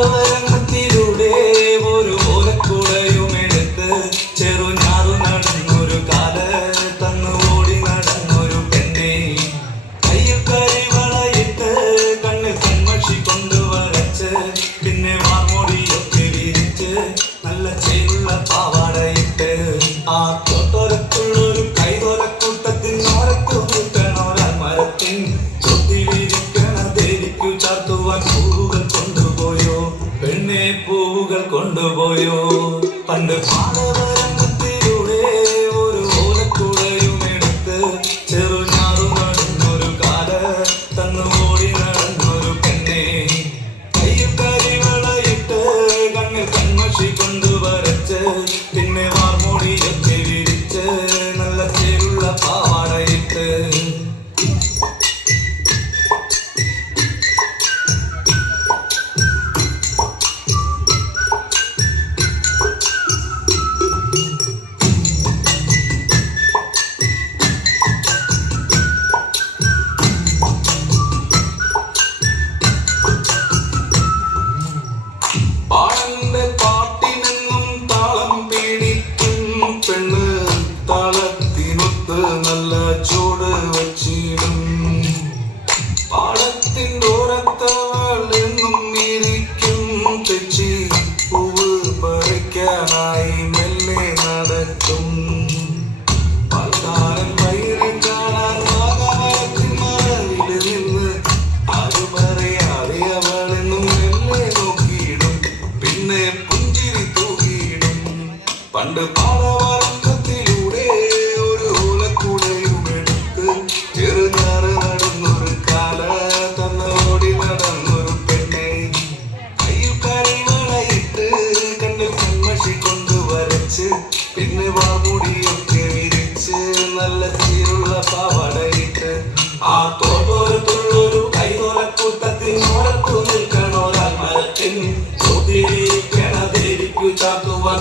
പാടവരങ്ങത്തിലൂടെ ഒരു ഓലക്കുടയുമെടുത്ത് ചെറുഞാറു നടന്നൊരു കാല തന്നു ഓടി നടന്നൊരു പെണ്ണെ കയ്യിൽ കരിവളയിട്ട് കണ്ണിൽ കൺമഷി കൊണ്ടുവരച്ച് പിന്നെ വാർമോടിയൊക്കെ വിരിച്ച് നല്ല ചേരുള്ള പാവാടയിട്ട് ആ തോട്ടോരത്തുള്ളൊരു കൈതോലക്കൂട്ടത്തിനോരത്തു നിൽക്കണോരാൽ മരത്തിൻ ചൊത്തി വിരിക്കണ ദേവിക്കു ചാർത്തുവാൻ പൂവുകൾ കൊണ്ടുപോയോ പെണ്ണെ പൂവുകൾ കൊണ്ടുപോയോ പണ്ട് പാടവരങ്ങത്തിലൂടെ ഒരു ഓലക്കുടയുമെടുത്ത് ചെറുഞാറു നടന്നൊരു കാല തന്നു ഓടി നടന്നൊരു പെണ്ണെ കയ്യിൽ കരിവളയിട്ട് കണ്ണിൽ കൺമഷി കൊണ്ടുവരച്ച് പിന്നെ വാർമോടിയൊക്കെ വിരിച്ച് നല്ല ചേരുള്ള പാവാടയിട്ട് പാടന്റെ പാട്ടിനെന്നും താളം പിടിക്കും പെണ്ണ് താളത്തിനൊത്ത് നല്ല ചൂട് വച്ചിടും പാടത്തിൻ്റെ ഓരത്തവൾ എന്നും ഇരിക്കും തെച്ചി പൂവ് പറിക്കാനായി മെല്ലെ നടക്കും പാൽക്കാരൻ വയറിൽ കാണാൻ നാഗമരത്തിൻ മറവിൽ നിന്ന് ആരു പറയാതെ അവളെന്നും മെല്ലെ നോക്കിയിടും പിന്നെ പുഞ്ചിരി തൂകിയിടും പണ്ട് പാടവരങ്ങത്തിലൂടെ ഒരു ഓലക്കുടയുമെടുത്ത് ചെറുഞാറ് നടന്നൊരു കാല തന്നോടി നടന്നൊരു പെണ്ണെ കയ്യിൽ കരിവളയിട്ട് കണ്ണിൽ കൺമഷി കൊണ്ടുവരച്ച് പിന്നെ വാമുടിയൊക്കെ വിരിച്ച് നല്ല ചീരുള്ള പാവാടയിട്ട് ആ തോട്ടോരത്തുള്ളൊരു കൈതോലക്കൂട്ടത്തിനോരത്തു നിൽക്കണോരാൽ മരത്തിൻ ദേവിക്കു ചാത്തുവാൻ